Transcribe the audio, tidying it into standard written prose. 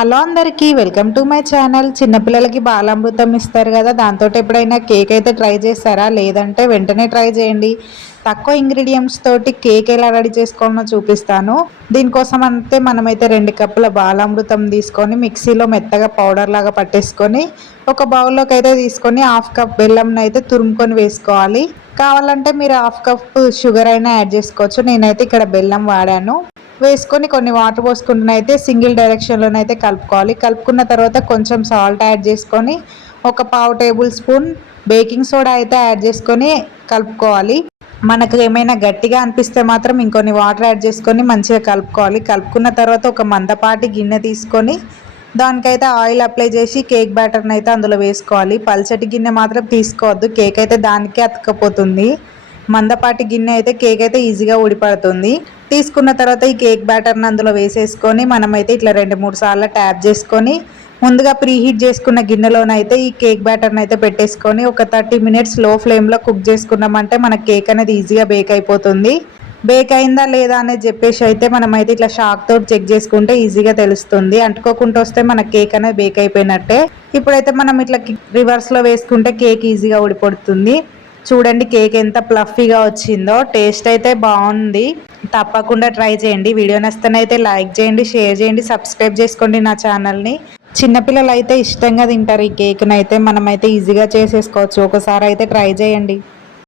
Hello అందరికీ welcome to my channel. చిన్నపిల్లలకి బాలామృతం ఇస్తారు కదా, దాంతో ఎప్పుడైనా కేక్ అయితే ట్రై చేస్తారా? లేదంటే వెంటనే ట్రై చేయండి. తక్కువ ఇంగ్రీడియంట్స్ తోటి కేక్ ఎలా రెడీ చేసుకోవాలో చూపిస్తాను. దీనికోసం అంతే మనమైతే 2 కప్పుల బాలామృతం తీసుకొని మిక్సీలో మెత్తగా పౌడర్ లాగా పట్టేసుకొని ఒక బౌల్లోకి అయితే తీసుకొని 1/2 కప్ బెల్లం అయితే తురుముకొని వేసుకోవాలి. కావాలంటే మీరు 1/2 కప్ షుగర్ అయినా యాడ్ చేసుకోవచ్చు. నేనైతే ఇక్కడ బెల్లం వాడాను. వేసుకొని కొన్ని వాటర్ పోసుకుంటున్న అయితే సింగిల్ డైరెక్షన్లోనైతే కలుపుకోవాలి. కలుపుకున్న తర్వాత కొంచెం సాల్ట్ యాడ్ చేసుకొని ఒక 1/2 టేబుల్ స్పూన్ బేకింగ్ సోడా అయితే యాడ్ చేసుకొని కలుపుకోవాలి. మనకు ఏమైనా గట్టిగా అనిపిస్తే మాత్రం ఇంకొన్ని వాటర్ యాడ్ చేసుకొని మంచిగా కలుపుకోవాలి. కలుపుకున్న తర్వాత ఒక మందపాటి గిన్నె తీసుకొని దానికైతే ఆయిల్ అప్లై చేసి కేక్ బ్యాటర్ని అయితే అందులో వేసుకోవాలి. పల్చటి గిన్నె మాత్రం తీసుకోవద్దు, కేక్ అయితే దానికే అతుక్కపోతుంది. మందపాటి గిన్నె అయితే కేక్ అయితే ఈజీగా ఊడిపడుతుంది. తీసుకున్న తర్వాత ఈ కేక్ బ్యాటర్ని అందులో వేసేసుకొని మనమైతే ఇట్లా 2-3 సార్లు ట్యాప్ చేసుకొని ముందుగా ప్రీహీట్ చేసుకున్న గిన్నెలోనైతే ఈ కేక్ బ్యాటర్ని అయితే పెట్టేసుకొని ఒక 30 మినిట్స్ లో ఫ్లేమ్లో కుక్ చేసుకున్నామంటే మన కేక్ అనేది ఈజీగా బేక్ అయిపోతుంది. బేక్ అయిందా లేదా అనేది చెప్పేసి అయితే మనమైతే ఇట్లా షాక్ తోటి చెక్ చేసుకుంటే ఈజీగా తెలుస్తుంది. అంటుకోకుండా వస్తే మన కేక్ అనేది బేక్ అయిపోయినట్టే. ఇప్పుడైతే మనం ఇట్లా రివర్స్లో వేసుకుంటే కేక్ ఈజీగా ఊడిపడుతుంది. చూడండి కేక్ ఎంత ప్లఫీగా వచ్చిందో. టేస్ట్ అయితే బాగుంది. తప్పకుండా ట్రై చేయండి. వీడియో నచ్చితే లైక్ చేయండి, షేర్ చేయండి, సబ్స్క్రైబ్ చేసుకోండి నా ఛానల్ని. చిన్నపిల్లలు అయితే ఇష్టంగా తింటారు ఈ కేక్ని. అయితే మనమైతే ఈజీగా చేసేసుకోవచ్చు. ఒకసారి అయితే ట్రై చేయండి.